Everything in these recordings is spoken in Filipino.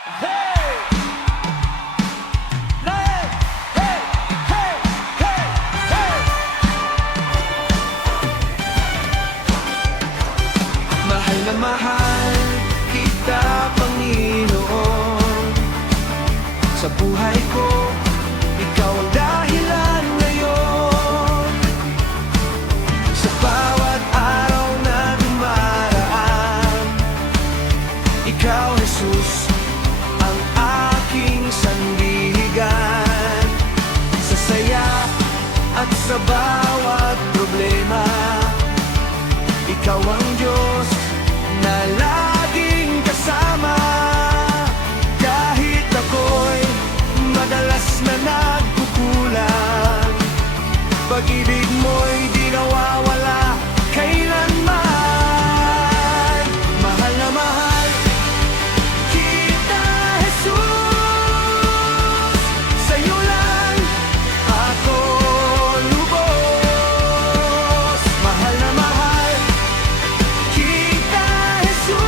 Hey! Hey! Hey! Hey! Hey! Hey! Mahal na mahal kita, Panginoon. Sa buhay ko, ikaw ang dahilan ngayon. Sa bawat araw na dumaraan, ikaw, Jesus, ang aking sandigan. Sa saya at sa bawat problema, ikaw ang Diyos na laging kasama. Kahit ako'y madalas na nagkukulang, pag-ibig mo'y di nawawala kailanman. Mahal na mahal kita, Jesus. Sa'yo lang ako lubos. Mahal na mahal kita, Jesus.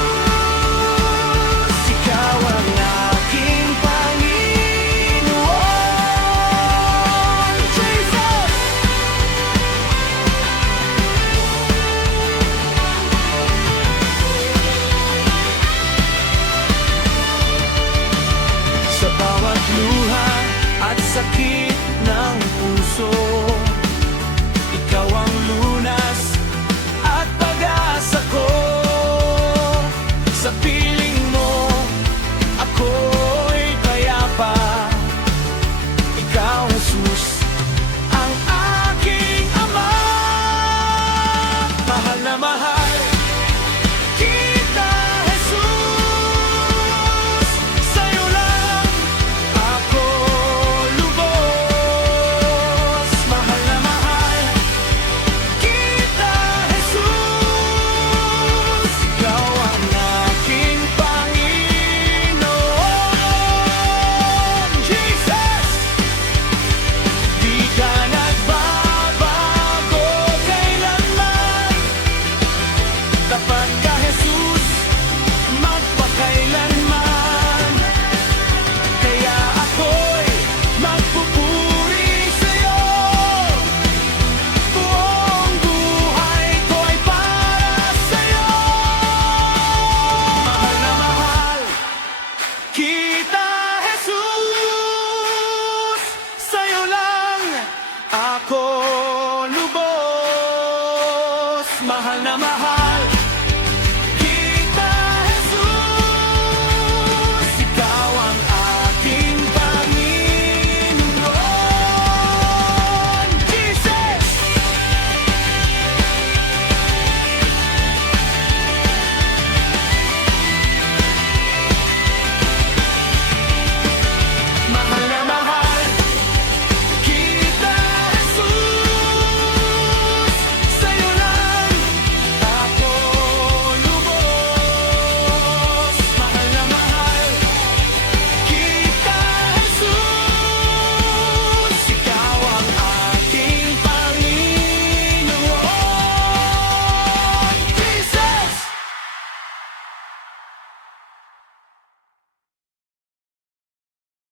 Ikaw ang aking Panginoon, Jesus. Sa bawat luha at sakit ng puso, ikaw ang lunas at pag-asa ko. Sa